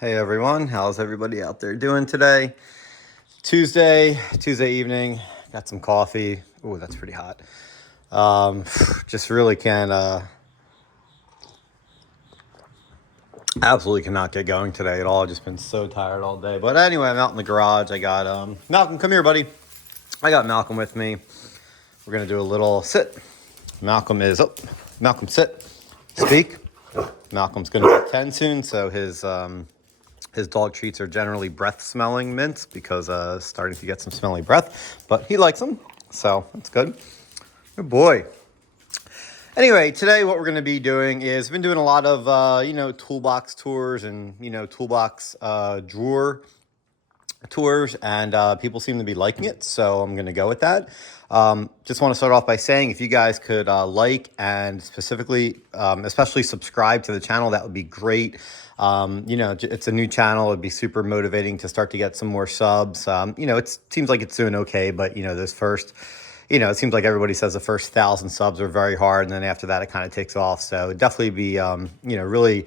Hey everyone, how's everybody out there doing today? Tuesday evening, got some coffee. Oh, that's pretty hot. Just really can't, absolutely cannot get going today at all. Just been so tired all day. But anyway, I'm out in the garage. I got, Malcolm, come here, buddy. I got Malcolm with me. We're gonna do a little sit. Malcolm, sit, speak. Malcolm's gonna be 10 soon, so his dog treats are generally breath-smelling mints because starting to get some smelly breath, but he likes them, so that's good. Good boy. Anyway, today what we're going to be doing is I've been doing a lot of, toolbox tours and, toolbox drawer tours, and people seem to be liking it, so I'm going to go with that. Just want to start off by saying if you guys could like and especially subscribe to the channel, that would be great. It's a new channel. It'd be super motivating to start to get some more subs. It seems like it's doing okay, but it seems like everybody says the first 1,000 subs are very hard, and then after that, it kind of takes off. So it'd definitely be, really,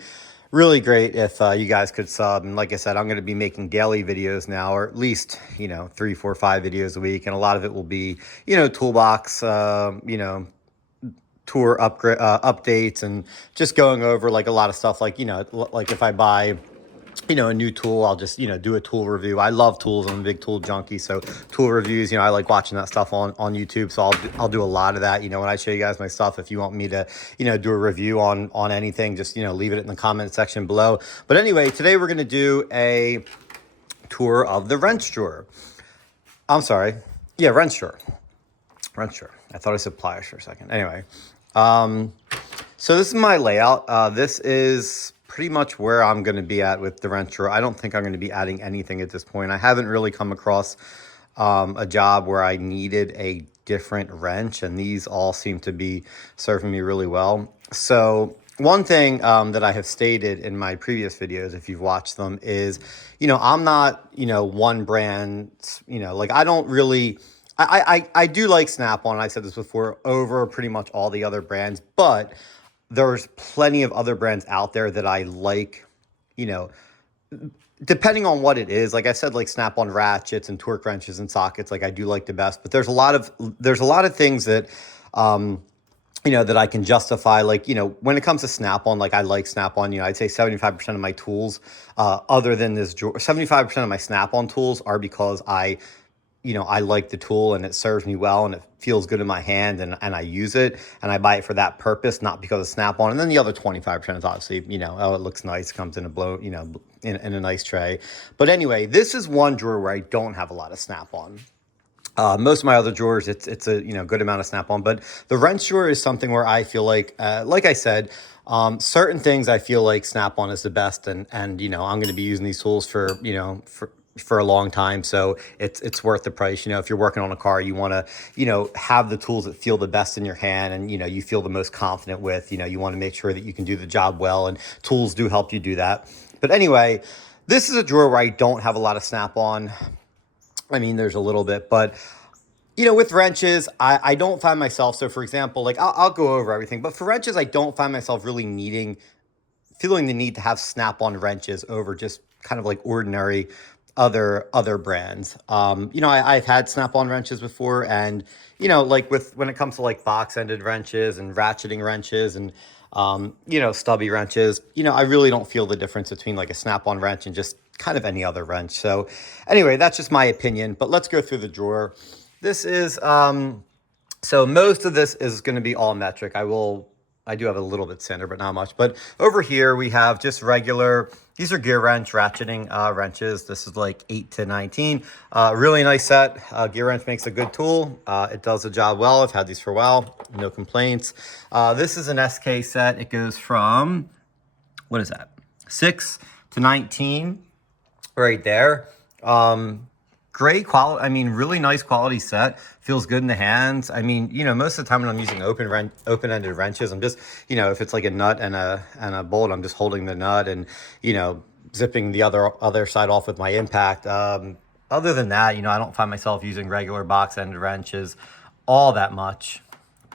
really great if you guys could sub. And like I said, I'm going to be making daily videos now, or at least, 3, 4, 5 videos a week. And a lot of it will be, toolbox, tour updates, and just going over like a lot of stuff. Like if I buy a new tool, I'll just, do a tool review. I love tools. I'm a big tool junkie. So tool reviews, I like watching that stuff on YouTube. So I'll do a lot of that. When I show you guys my stuff, if you want me to, do a review on anything, just, leave it in the comment section below. But anyway, today we're going to do a tour of the wrench drawer. I'm sorry. Yeah, wrench drawer. Wrench drawer. I thought I said pliers for a second. Anyway, so this is my layout. This is pretty much where I'm going to be at with the wrench drawer. I don't think I'm going to be adding anything at this point. I haven't really come across a job where I needed a different wrench, and these all seem to be serving me really well. So one thing that I have stated in my previous videos, if you've watched them, is, I'm not, one brand, like I don't really... I do like Snap-on. I said this before, over pretty much all the other brands, but there's plenty of other brands out there that I like, depending on what it is. Like I said, like Snap-on ratchets and torque wrenches and sockets, like I do like the best. But there's a lot of things that, that I can justify. Like, when it comes to Snap-on, like I like Snap-on. I'd say 75% of my tools, other than this drawer, 75% of my Snap-on tools are because I like the tool and it serves me well and it feels good in my hand, and I use it and I buy it for that purpose, not because of Snap-on. And then the other 25% is obviously, it looks nice, comes in in a nice tray. But anyway, this is one drawer where I don't have a lot of Snap-on. Most of my other drawers, it's a good amount of Snap-on, but the wrench drawer is something where I feel like I said, certain things I feel like Snap-on is the best, and I'm going to be using these tools for a long time, so it's worth the price. If you're working on a car, you want to have the tools that feel the best in your hand, and you feel the most confident with. You want to make sure that you can do the job well, and tools do help you do that. But anyway, this is a drawer where I don't have a lot of Snap-on. I mean, there's a little bit, but with wrenches, I don't find myself. So for example, like I'll go over everything, but for wrenches, I don't find myself really feeling the need to have Snap-on wrenches over just kind of like ordinary other brands. I've had Snap-on wrenches before, and like when it comes to like box-ended wrenches and ratcheting wrenches and stubby wrenches, I really don't feel the difference between like a Snap-on wrench and just kind of any other wrench. So anyway, that's just my opinion, but let's go through the drawer. This is so most of this is going to be all metric. I do have a little bit sander, but not much. But over here we have just regular, these are gear wrench ratcheting wrenches. This is like 8 to 19. Really nice set. Gear wrench makes a good tool. It does the job well. I've had these for a while. No complaints. This is an SK set. It goes from, what is that? 6 to 19 right there. Great quality. I mean, really nice quality set. Feels good in the hands. I mean, most of the time when I'm using open-ended wrenches, I'm just, if it's like a nut and a bolt, I'm just holding the nut and, zipping the other side off with my impact. Other than that, I don't find myself using regular box-ended wrenches all that much.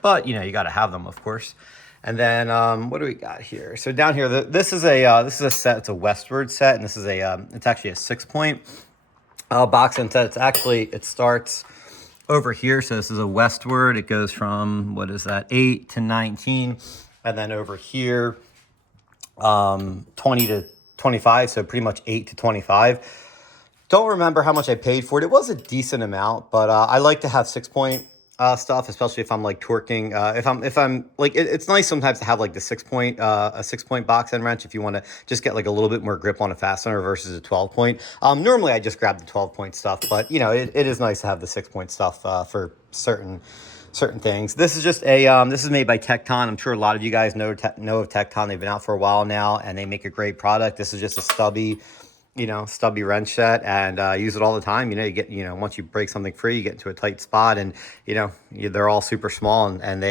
But, you got to have them, of course. And then what do we got here? So down here, this is a set. It's a westward set, and this is it's actually a 6-point box and set. It starts over here. So this is a westward. It goes from, what is that, 8 to 19, and then over here, 20 to 25. So pretty much 8 to 25. Don't remember how much I paid for it. It was a decent amount, but I like to have 6-point stuff, especially if I'm like torquing. If I'm like, it's nice sometimes to have like the 6-point, a 6-point box end wrench if you want to just get like a little bit more grip on a fastener versus a 12-point. Normally I just grab the 12-point stuff, but you know, it is nice to have the 6-point stuff for certain things. This is just this is made by Tecton. I'm sure a lot of you guys know of Tecton. They've been out for a while now, and they make a great product. This is just a stubby wrench set, and use it all the time. You get, once you break something free, you get into a tight spot, and they're all super small, and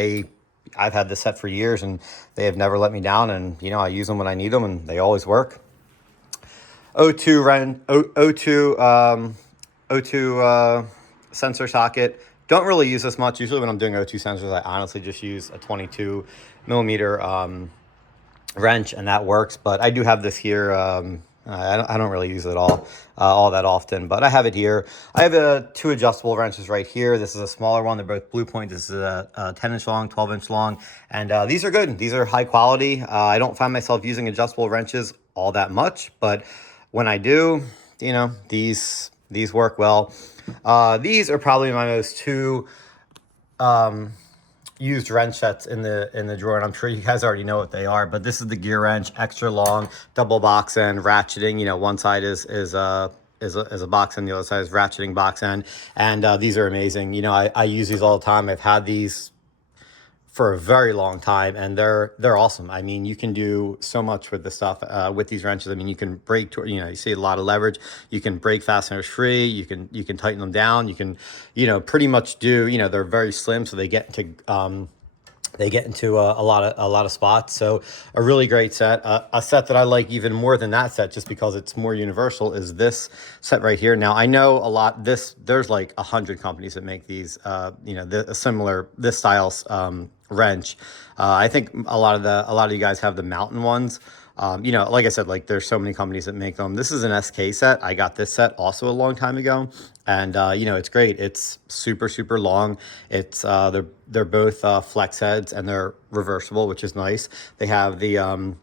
I've had this set for years, and they have never let me down, and I use them when I need them, and they always work. O2 sensor socket. Don't really use this much. Usually when I'm doing O2 sensors, I honestly just use a 22 millimeter wrench, and that works. But I do have this here. I don't really use it all that often, but I have it here. I have 2 adjustable wrenches right here. This is a smaller one. They're both Blue Point. This is a 10-inch long, 12-inch long, and these are good. These are high quality. I don't find myself using adjustable wrenches all that much, but when I do, these work well. These are probably my most 2 used wrench sets in the drawer, and I'm sure you guys already know what they are, but this is the gear wrench, extra long, double box end, ratcheting. One side is a box end, the other side is ratcheting box end, and these are amazing. I use these all the time. I've had these for a very long time, and they're awesome. I mean, you can do so much with the stuff with these wrenches. I mean, you can break, you see a lot of leverage. You can break fasteners free. You can tighten them down. You can, pretty much do. They're very slim, so they get into a lot of spots. So a really great set. A set that I like even more than that set, just because it's more universal, is this set right here. Now I know there's like 100 companies that make these, this style wrench. I think a lot of you guys have the mountain ones. Like I said, like there's so many companies that make them. This is an SK set. I got this set also a long time ago, and it's great. It's super, super long. It's they're both flex heads, and they're reversible, which is nice. They have the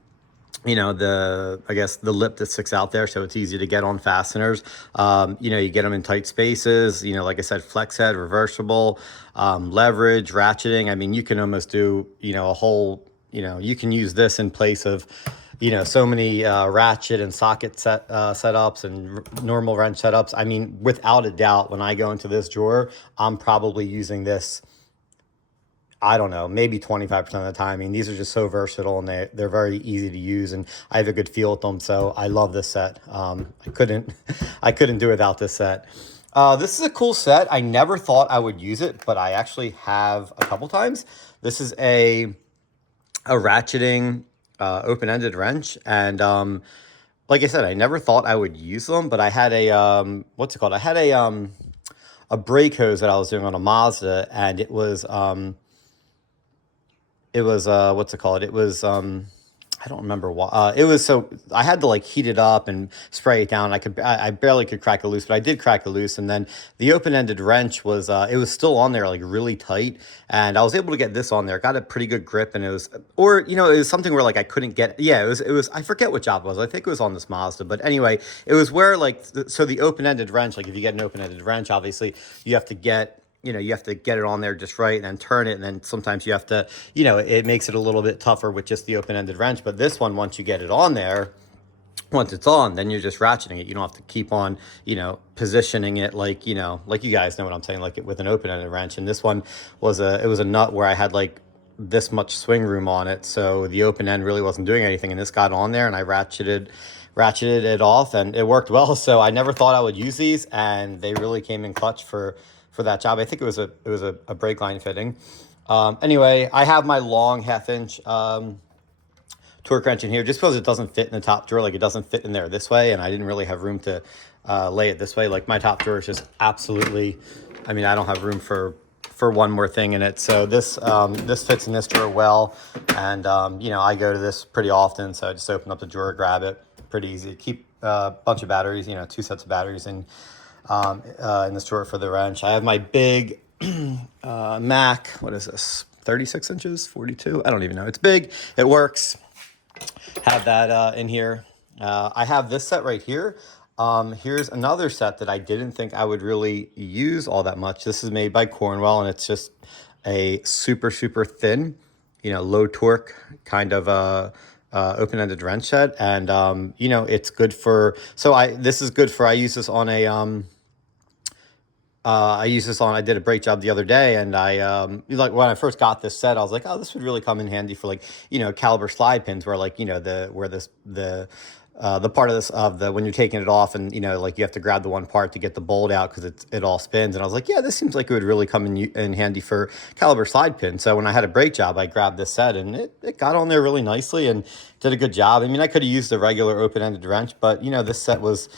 the lip that sticks out there, so it's easy to get on fasteners. You get them in tight spaces. Like I said, flex head, reversible, leverage, ratcheting. I mean, you can almost do a whole. You can use this in place of so many ratchet and socket setups and normal wrench setups. I mean, without a doubt, when I go into this drawer, I'm probably using this, I don't know, maybe 25% of the time. I mean, these are just so versatile, and they're very easy to use, and I have a good feel with them. So I love this set. I couldn't do without this set. This is a cool set. I never thought I would use it, but I actually have a couple times. This is a ratcheting open-ended wrench, and like I said, I never thought I would use them, but I had a what's it called? I had a brake hose that I was doing on a Mazda, and it was what's it called? It was I don't remember why. It was, so I had to like heat it up and spray it down. I barely could crack it loose, but I did crack it loose. And then the open-ended wrench was, it was still on there, like really tight. And I was able to get this on there. Got a pretty good grip, and it was, it was something where like I couldn't get, it was, I forget what job it was. I think it was on this Mazda, but anyway, it was where like, so the open-ended wrench, like if you get an open-ended wrench, obviously you have to get, you have to get it on there just right and then turn it. And then sometimes you have to, it makes it a little bit tougher with just the open-ended wrench. But this one, once you get it on there, once it's on, then you're just ratcheting it. You don't have to keep on, positioning it like, like you guys know what I'm saying, like it with an open-ended wrench. And this one was it was a nut where I had like this much swing room on it. So the open end really wasn't doing anything. And this got on there, and I ratcheted it off, and it worked well. So I never thought I would use these, and they really came in clutch for that job. I think it was a brake line fitting. Anyway, I have my long 1/2-inch torque wrench in here just because it doesn't fit in the top drawer. Like it doesn't fit in there this way, and I didn't really have room to lay it this way. Like my top drawer is just absolutely, I mean, I don't have room for for one more thing in it. So this fits in this drawer well, and I go to this pretty often, so I just open up the drawer, grab it, pretty easy. Keep a bunch of batteries, 2 sets of batteries in this drawer for the wrench. I have my big Mac, what is this, 36 inches, 42, I don't even know, it's big, it works. Have that in here. I have this set right here. Here's another set that I didn't think I would really use all that much. This is made by Cornwell, and it's just a super, super thin, low torque kind of open-ended wrench set. And, it's good for, this is good for, I use this on I did a brake job the other day, and like when I first got this set, I was like, oh, this would really come in handy for caliber slide pins where the part of this when you're taking it off, and you have to grab the one part to get the bolt out because it all spins. And I was like, yeah, this seems like it would really come in handy for caliber slide pins. So when I had a brake job, I grabbed this set, and it got on there really nicely and did a good job. I mean, I could have used a regular open-ended wrench, but this set was,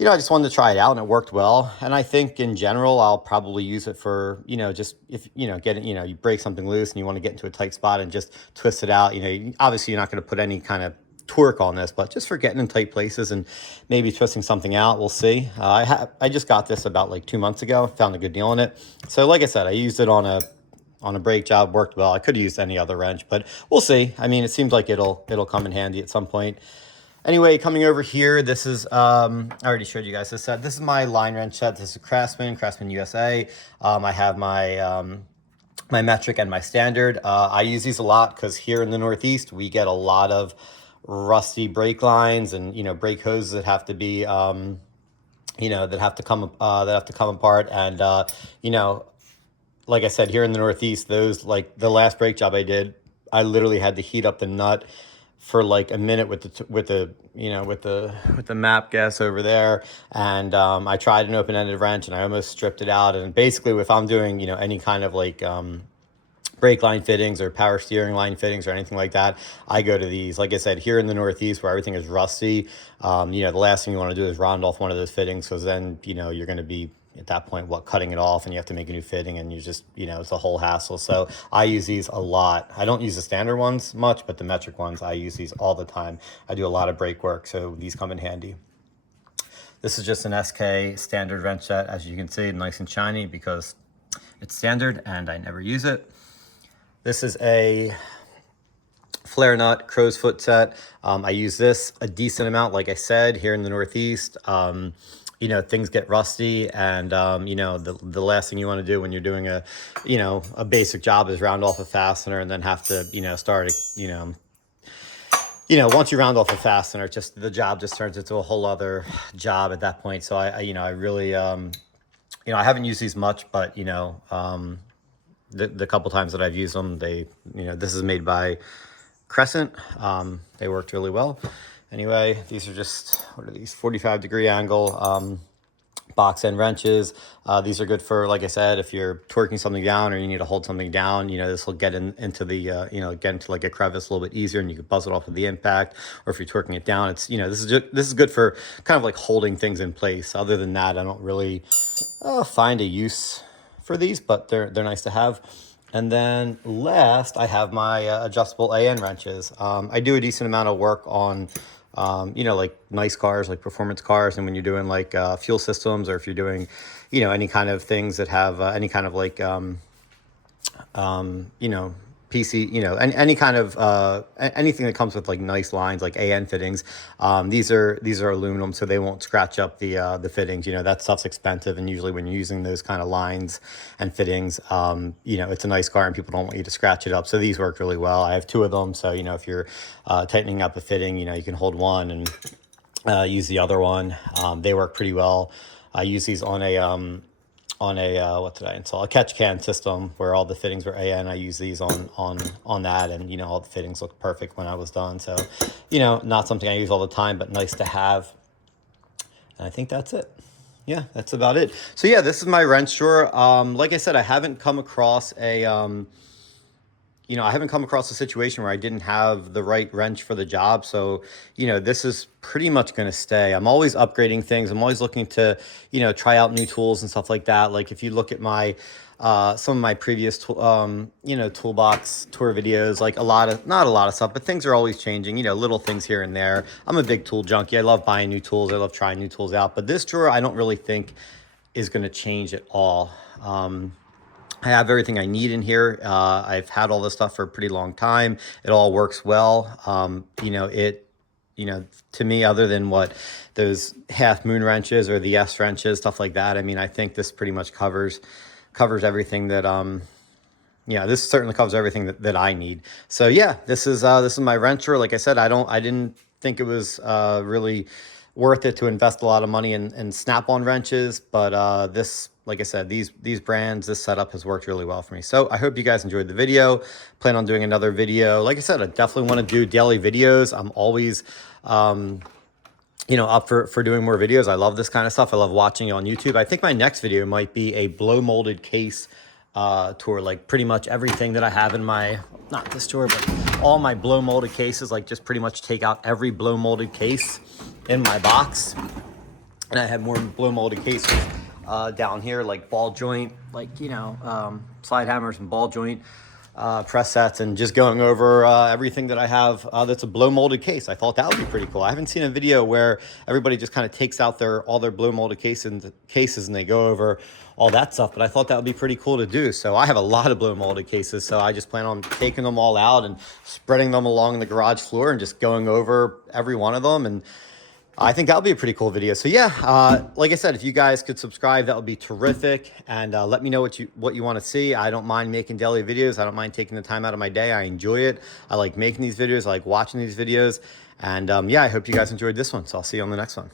I just wanted to try it out, and it worked well. And I think in general, I'll probably use it for, just if, you break something loose and you want to get into a tight spot and just twist it out. Obviously you're not going to put any kind of torque on this, but just for getting in tight places and maybe twisting something out, we'll see. I just got this about 2 months ago, found a good deal on it. So like I said, I used it on a brake job, worked well. I could have used any other wrench, but we'll see. I mean, it seems like it'll come in handy at some point. Anyway, coming over here, this is, I already showed you guys this set. This is my line wrench set. This is Craftsman USA. I have my my metric and my standard. I use these a lot because here in the Northeast, we get a lot of rusty brake lines and, brake hoses that have to be, that have to come apart. And, like I said, here in the Northeast, those, the last brake job I did, I literally had to heat up the nut for a minute with the map gas over there, and I tried an open-ended wrench and I almost stripped it out. And basically, if I'm doing any kind of brake line fittings or power steering line fittings or anything like that, I go to these. Like I said, here in the Northeast where everything is rusty, the last thing you want to do is round off one of those fittings, because then you're going to be at that point cutting it off, and you have to make a new fitting, and you just it's a whole hassle. So I use these a lot. I don't use the standard ones much, but the metric ones, I use these all the time. I do a lot of brake work, so these come in handy. This is just an SK standard wrench set, as you can see, nice and shiny because it's standard and I never use it. This is a flare nut crow's foot set. I use this a decent amount, like I said, here in the Northeast. Things get rusty, and the last thing you want to do when you're doing a basic job is round off a fastener and then have to start once you round off a fastener, the job just turns into a whole other job at that point. So I really I haven't used these much, but the couple times that I've used them, this is made by Crescent. They worked really well. Anyway, these are just, what are these, 45-degree angle box end wrenches. These are good for, like I said, if you're torquing something down or you need to hold something down, this will get into the, get into a crevice a little bit easier, and you can buzz it off with the impact. Or if you're torquing it down, it's, this is good for kind of holding things in place. Other than that, I don't really find a use for these, but they're nice to have. And then last, I have my adjustable AN wrenches. I do a decent amount of work on nice cars, like performance cars. And when you're doing fuel systems, or if you're doing, any kind of things that have any kind of PC, any kind of anything that comes with nice lines, like AN fittings. These are aluminum, so they won't scratch up the fittings. That stuff's expensive, and usually when you're using those kind of lines and fittings, it's a nice car and people don't want you to scratch it up. So these work really well. I have 2 of them, so if you're tightening up a fitting, you can hold one and use the other one. They work pretty well. I use these on a what did I install? A catch can system where all the fittings were AN. I use these on that, and all the fittings look perfect when I was done. So, not something I use all the time, but nice to have. And I think that's it. Yeah, that's about it. So yeah, this is my wrench drawer. Like I said, I haven't come across a situation where I didn't have the right wrench for the job. So, this is pretty much going to stay. I'm always upgrading things. I'm always looking to, try out new tools and stuff like that. Like if you look at my some of my previous, toolbox tour videos, like not a lot of stuff, but things are always changing, little things here and there. I'm a big tool junkie. I love buying new tools. I love trying new tools out, but this drawer, I don't really think is going to change at all. I have everything I need in here. I've had all this stuff for a pretty long time. It all works well. To me, other than what those half moon wrenches or the S wrenches, stuff like that, I mean, I think this pretty much covers everything that, this certainly covers everything that I need. So yeah, this is my wrench drawer. Like I said, I didn't think it was really worth it to invest a lot of money in Snap-on wrenches, but this, like I said, these brands, this setup has worked really well for me. So I hope you guys enjoyed the video. Plan on doing another video. Like I said, I definitely want to do daily videos. I'm always up for doing more videos. I love this kind of stuff. I love watching it on YouTube. I think my next video might be a blow molded case tour, like pretty much everything that I have in my, not this tour, but all my blow molded cases, like just pretty much take out every blow molded case in my box. And I have more blow molded cases down here, like ball joint, like, slide hammers and ball joint press sets, and just going over everything that I have that's a blow molded case. I thought that would be pretty cool. I haven't seen a video where everybody just kind of takes out all their blow molded cases and they go over all that stuff, but I thought that would be pretty cool to do. So I have a lot of blow molded cases, so I just plan on taking them all out and spreading them along the garage floor and just going over every one of them. And I think that'll be a pretty cool video. So yeah, like I said, if you guys could subscribe, that would be terrific. And let me know what you want to see. I don't mind making daily videos. I don't mind taking the time out of my day. I enjoy it. I like making these videos. I like watching these videos. And yeah, I hope you guys enjoyed this one. So I'll see you on the next one.